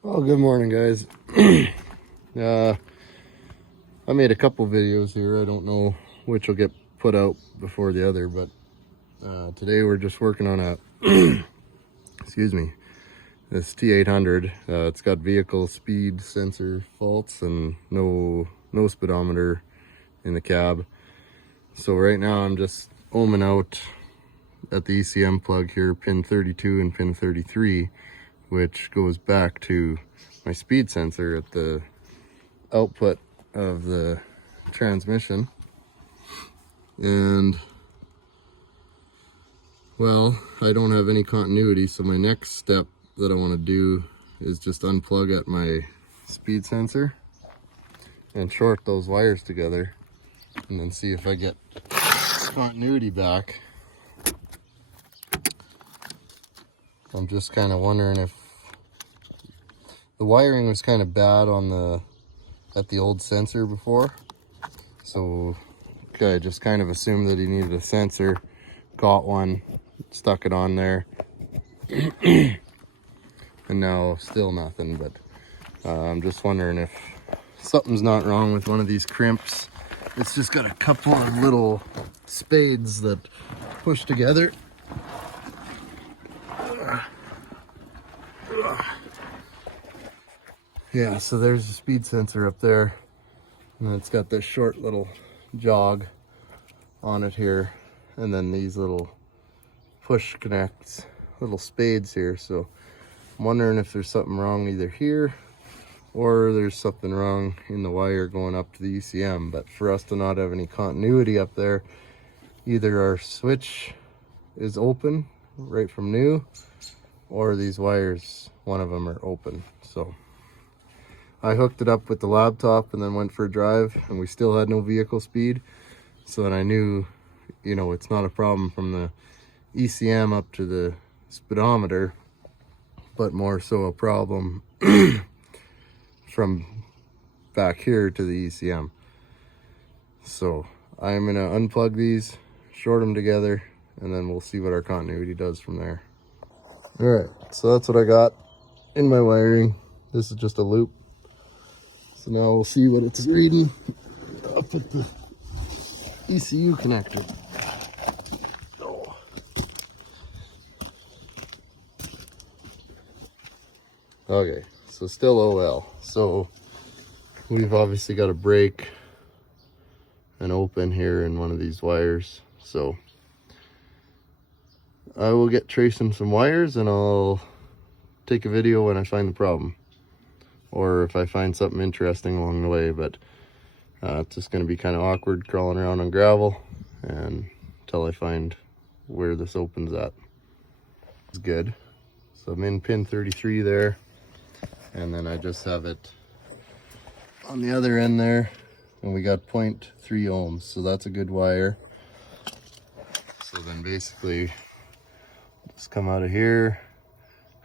Well, good morning, guys. I made a couple videos here. I don't know which will get put out before the other, but today we're just working on a excuse me, this T800. It's got vehicle speed sensor faults and no speedometer in the cab. So right now I'm just ohming out at the ECM plug here, pin 32 and pin 33, which goes back to my speed sensor at the output of the transmission. And well, I don't have any continuity, so my next step that I want to do is just unplug at my speed sensor and short those wires together and then see if I get continuity back. I'm just kind of wondering if the wiring was kind of bad on at the old sensor before, so okay, I just kind of assumed that he needed a sensor, got one, stuck it on there, and now still nothing. But I'm just wondering if something's not wrong with one of these crimps. It's just got a couple of little spades that push together. Yeah, so there's the speed sensor up there, and it's got this short little jog on it here, and then these little push connects, little spades here. So I'm wondering if there's something wrong either here or there's something wrong in the wire going up to the ECM. But for us to not have any continuity up there, either our switch is open right from new, or these wires, one of them are open. So I hooked it up with the laptop and then went for a drive, and we still had no vehicle speed. So then I knew, you know, it's not a problem from the ECM up to the speedometer, but more so a problem from back here to the ECM. So I'm gonna unplug these, short them together, and then we'll see what our continuity does from there. All right, so that's what I got in my wiring. This is just a loop. So now we'll see what it's reading up at the ECU connector. Oh. Okay, so still OL. So we've obviously got a break and open here in one of these wires. So I will get tracing some wires and I'll take a video when I find the problem, or if I find something interesting along the way. But it's just going to be kind of awkward crawling around on gravel and until I find where this opens at. It's good. So I'm in pin 33 there, and then I just have it on the other end there, and we got 0.3 ohms, so that's a good wire. So then basically just come out of here,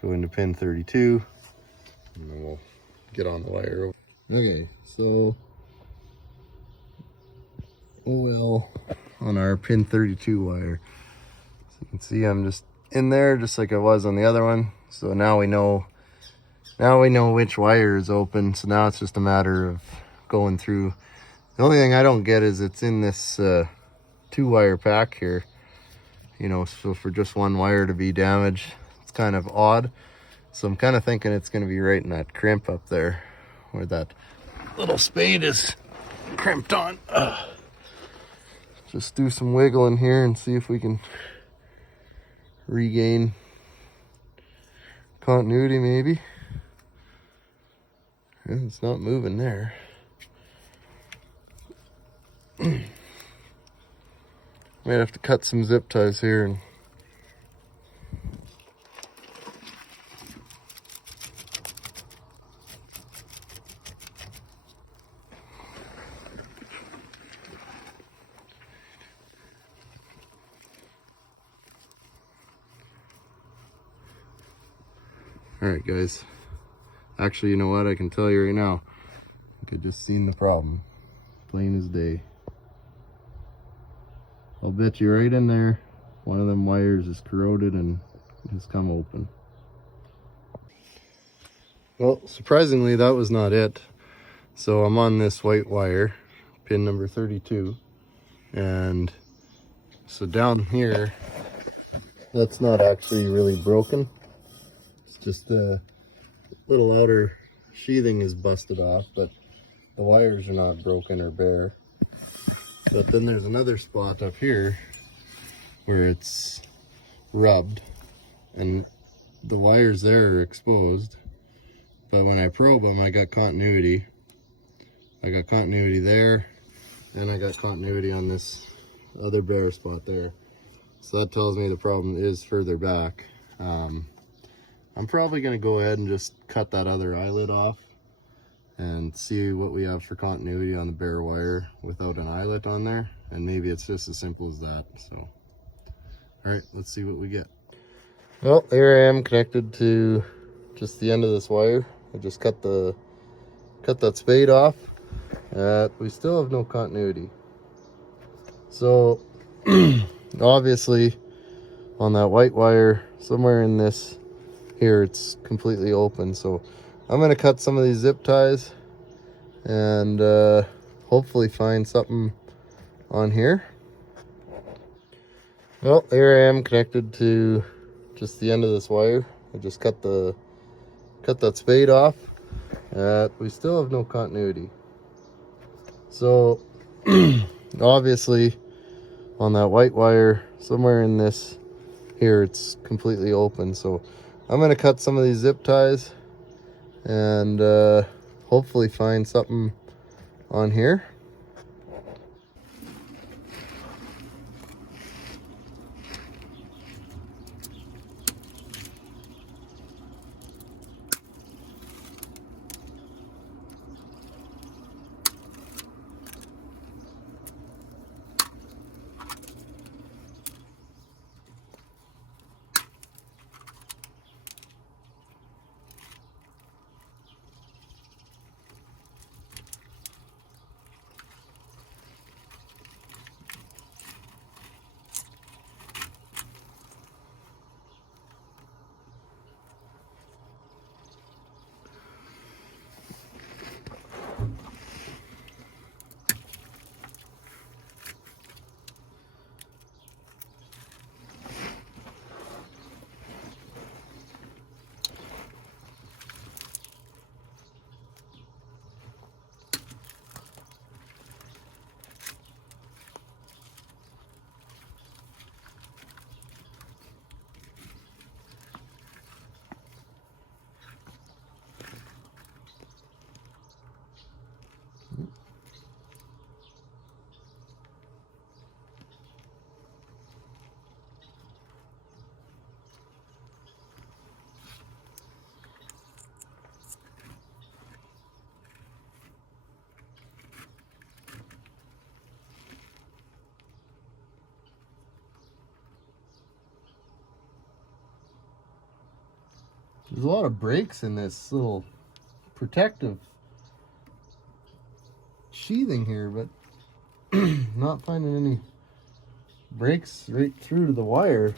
go into pin 32, and then we'll get on the wire. Okay, so OL on our pin 32 wire. So you can see I'm just in there just like I was on the other one. So now we know which wire is open. So now it's just a matter of going through. The only thing I don't get is it's in this 2-wire pack here, you know, so for just one wire to be damaged, it's kind of odd. So I'm kind of thinking it's going to be right in that crimp up there where that little spade is crimped on. Just do some wiggling here and see if we can regain continuity maybe. Yeah, it's not moving there. Might have to cut some zip ties here and alright guys, actually, you know what, I can tell you right now, I could just seen the problem, plain as day. I'll bet you right in there, one of them wires is corroded and has come open. Well, surprisingly, that was not it. So I'm on this white wire, pin number 32, and so down here, that's not actually really broken. It's just the little outer sheathing is busted off, but the wires are not broken or bare. But then there's another spot up here where it's rubbed, and the wires there are exposed. But when I probe them, I got continuity. I got continuity there, and I got continuity on this other bare spot there. So that tells me the problem is further back. I'm probably going to go ahead and just cut that other eyelet off and see what we have for continuity on the bare wire without an eyelet on there. And maybe it's just as simple as that. So, all right, let's see what we get. Well, here I am connected to just the end of this wire. I just cut that spade off. We still have no continuity. So obviously on that white wire, somewhere in this here, it's completely open. So I'm going to cut some of these zip ties and hopefully find something on here. Well, here I am connected to just the end of this wire. I just cut that spade off. We still have no continuity. So obviously on that white wire, somewhere in this here, it's completely open. So I'm going to cut some of these zip ties and hopefully find something on here. There's a lot of breaks in this little protective sheathing here, but not finding any breaks right through to the wire.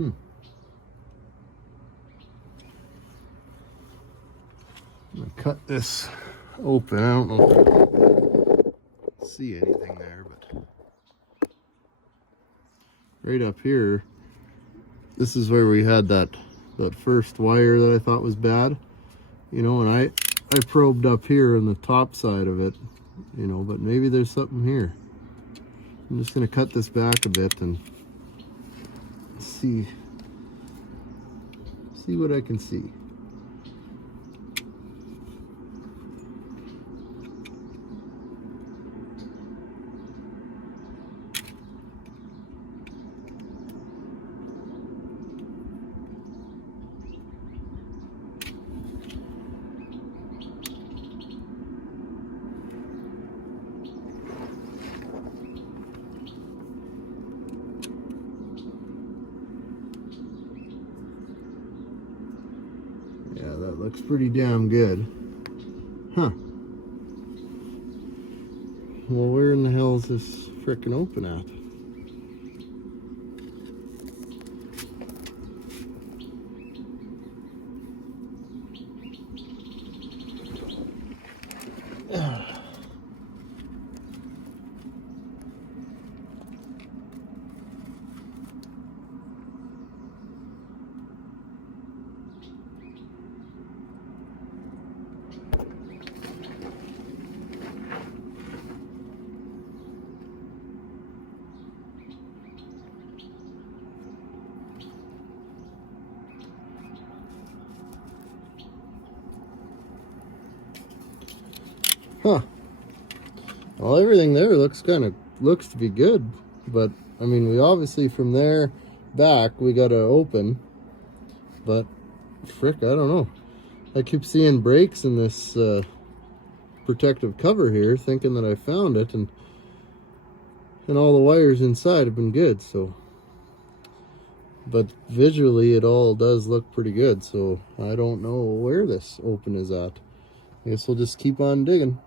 I'm gonna cut this open. I don't know if you can see anything there, but right up here, this is where we had that first wire that I thought was bad. You know, and I probed up here on the top side of it, you know, but maybe there's something here. I'm just going to cut this back a bit and see what I can see. Yeah, that looks pretty damn good. Huh. Well, where in the hell is this frickin' open at? Huh. Well, everything there looks to be good, but I mean, we obviously from there back we got to open, but frick, I don't know. I keep seeing breaks in this protective cover here, thinking that I found it, and all the wires inside have been good. So, but visually it all does look pretty good. So I don't know where this open is at. I guess we'll just keep on digging.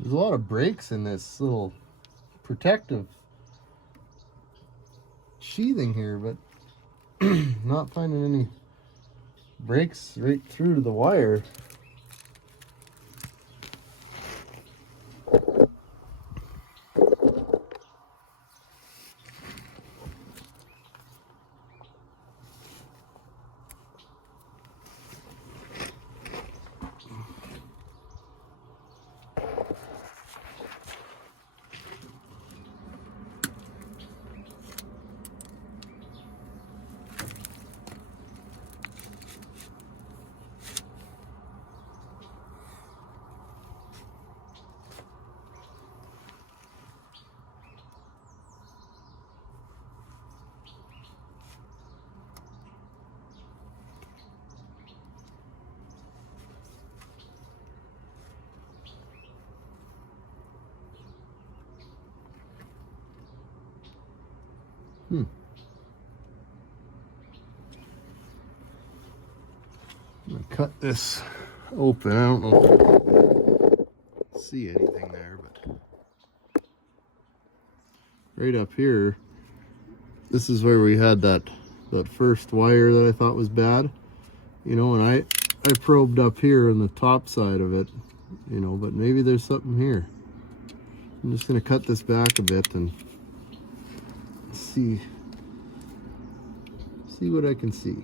There's a lot of breaks in this little protective sheathing here, but not finding any breaks right through to the wire. I'm gonna cut this open. I don't know if you can see anything there, but right up here, this is where we had that first wire that I thought was bad, you know, and I probed up here on the top side of it, you know, but maybe there's something here. I'm just going to cut this back a bit and see what I can see.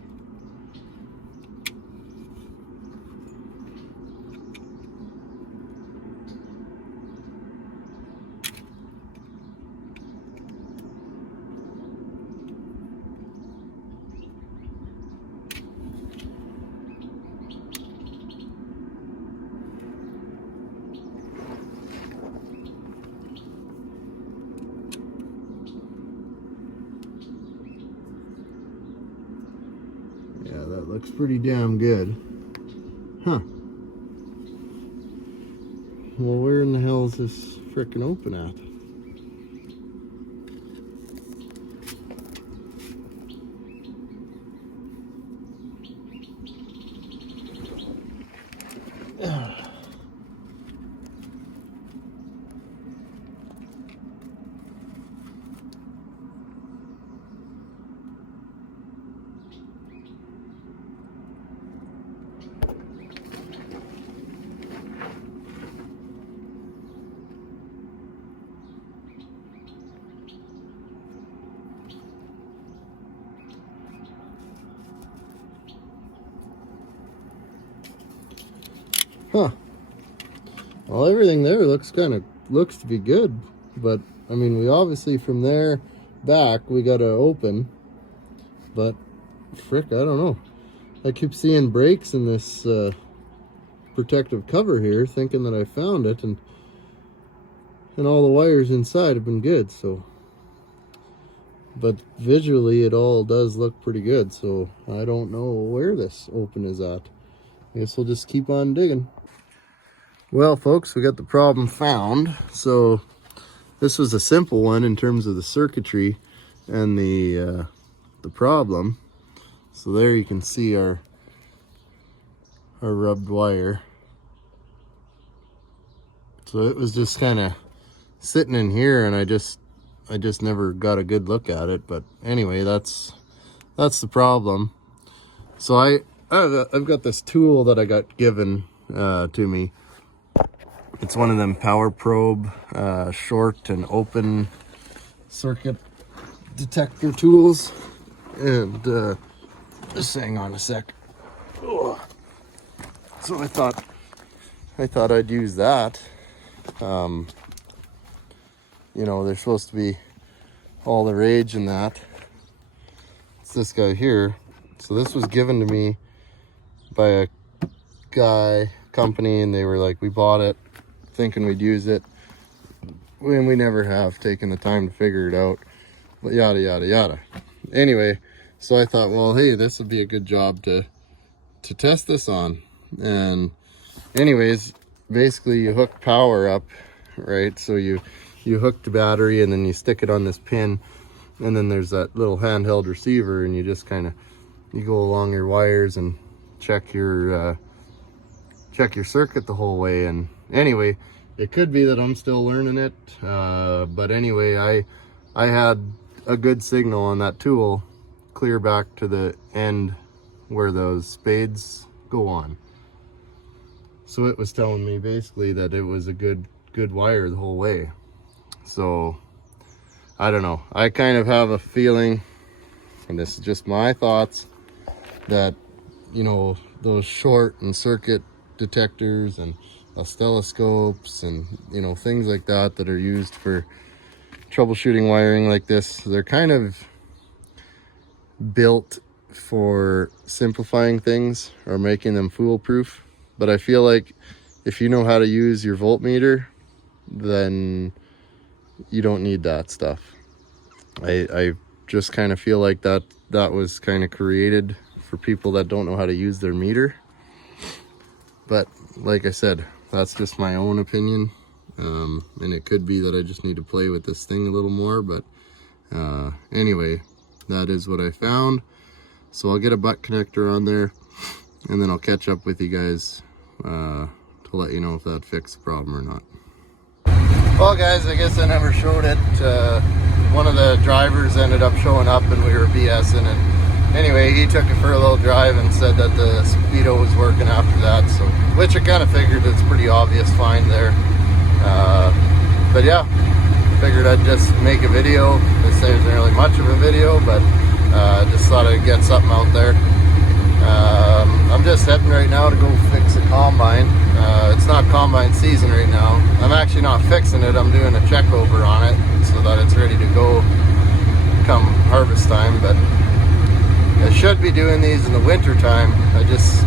Yeah, that looks pretty damn good. Huh. Well, where in the hell is this frickin' open at? Huh. Well, everything there looks to be good, but I mean, we obviously from there back we got to open, but frick, I don't know. I keep seeing breaks in this protective cover here, thinking that I found it, and all the wires inside have been good. So, but visually it all does look pretty good. So I don't know where this open is at. I guess we'll just keep on digging. Well, folks, we got the problem found. So this was a simple one in terms of the circuitry and the problem. So there you can see our rubbed wire. So it was just kind of sitting in here, and I just never got a good look at it. But anyway, that's the problem. So I've got this tool that I got given to me. It's one of them power probe short and open circuit detector tools, and just hang on a sec. Ugh. So I thought I'd use that. You know, they're supposed to be all the rage in that. It's this guy here. So this was given to me by a company, and they were like, we bought it thinking we'd use it, when we never have taken the time to figure it out, but yada yada yada. Anyway, so I thought, well, hey, this would be a good job to test this on. And anyways, basically you hook power up, right? So you hook the battery, and then you stick it on this pin, and then there's that little handheld receiver, and you just kind of go along your wires and check your circuit the whole way. And anyway, it could be that I'm still learning it, but anyway, I had a good signal on that tool clear back to the end where those spades go on. So it was telling me basically that it was a good wire the whole way. So I don't know, I kind of have a feeling, and this is just my thoughts, that, you know, those short and circuit detectors and oscilloscopes and, you know, things like that are used for troubleshooting wiring like this, they're kind of built for simplifying things or making them foolproof. But I feel like if you know how to use your voltmeter, then you don't need that stuff. I just kind of feel like that was kind of created for people that don't know how to use their meter. But like I said, that's just my own opinion, and it could be that I just need to play with this thing a little more. But anyway, that is what I found. So I'll get a butt connector on there, and then I'll catch up with you guys to let you know if that fixed the problem or not. Well guys, I guess I never showed it. One of the drivers ended up showing up, and we were BSing, and anyway, he took it for a little drive and said that the speedo was working after that, so, which I kind of figured it's pretty obvious find there. But yeah, figured I'd just make a video. This isn't really much of a video, but just thought I'd get something out there. I'm just heading right now to go fix a combine. It's not combine season right now. I'm actually not fixing it, I'm doing a check over on it so that it's ready to go come harvest time, but I should be doing these in the winter time. I just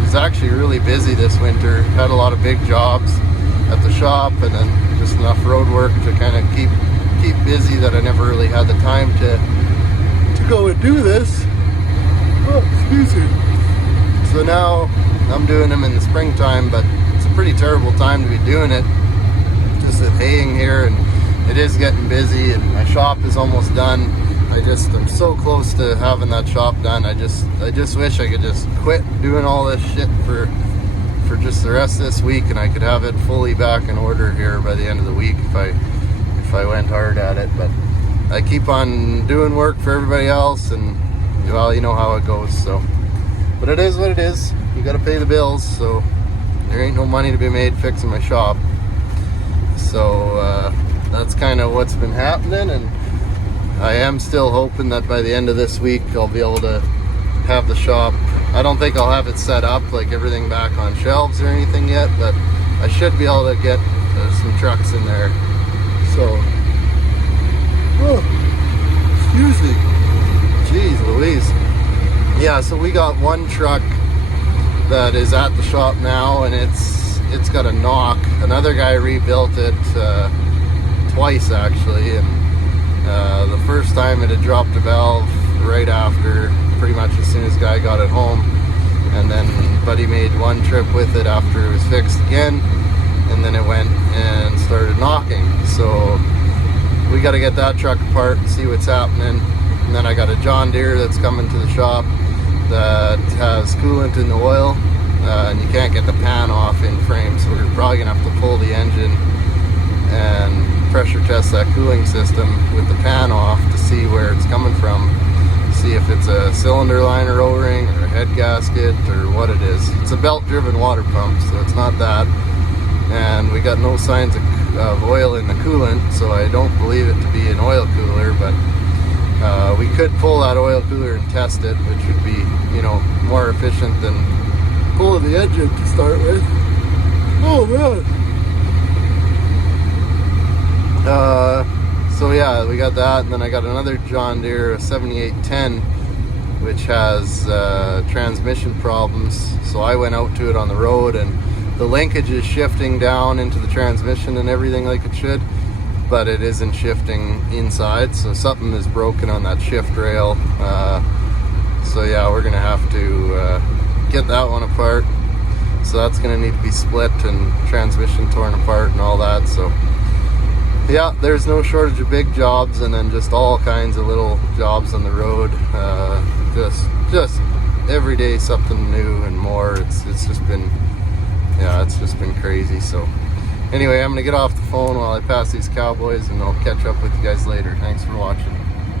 was actually really busy this winter. Had a lot of big jobs at the shop, and then just enough road work to kind of keep busy that I never really had the time to go and do this. Oh, excuse me. So now I'm doing them in the springtime, but it's a pretty terrible time to be doing it. Just at haying here, and it is getting busy, and my shop is almost done. I'm so close to having that shop done. I just wish I could just quit doing all this shit for just the rest of this week, and I could have it fully back in order here by the end of the week if I went hard at it. But I keep on doing work for everybody else, and well, you know how it goes. So, but it is what it is. You got to pay the bills, so there ain't no money to be made fixing my shop. So that's kind of what's been happening, and I am still hoping that by the end of this week I'll be able to have the shop. I don't think I'll have it set up, like everything back on shelves or anything yet, but I should be able to get some trucks in there. So, oh, excuse me. Jeez Louise. Yeah, so we got one truck that is at the shop now, and it's got a knock. Another guy rebuilt it twice actually, and the first time it had dropped a valve right after, pretty much as soon as guy got it home, and then buddy made one trip with it after it was fixed again, and then it went and started knocking. So we got to get that truck apart and see what's happening. And then I got a John Deere that's coming to the shop that has coolant in the oil, and you can't get the pan off in frame, so we're probably gonna have to pull the engine and pressure test that cooling system with the pan off to see where it's coming from, see if it's a cylinder liner O-ring or a head gasket or what it is. It's a belt driven water pump, so it's not that, and we got no signs of oil in the coolant, so I don't believe it to be an oil cooler. But we could pull that oil cooler and test it, which would be, you know, more efficient than pulling the engine to start with. Oh man. So yeah, we got that, and then I got another John Deere, a 7810, which has transmission problems. So I went out to it on the road, and the linkage is shifting down into the transmission and everything like it should, but it isn't shifting inside, so something is broken on that shift rail. So yeah, we're gonna have to get that one apart. So that's gonna need to be split and transmission torn apart and all that. So yeah, there's no shortage of big jobs, and then just all kinds of little jobs on the road. Just every day something new and more. It's just been crazy. So anyway, I'm gonna get off the phone while I pass these cowboys, and I'll catch up with you guys later. Thanks for watching.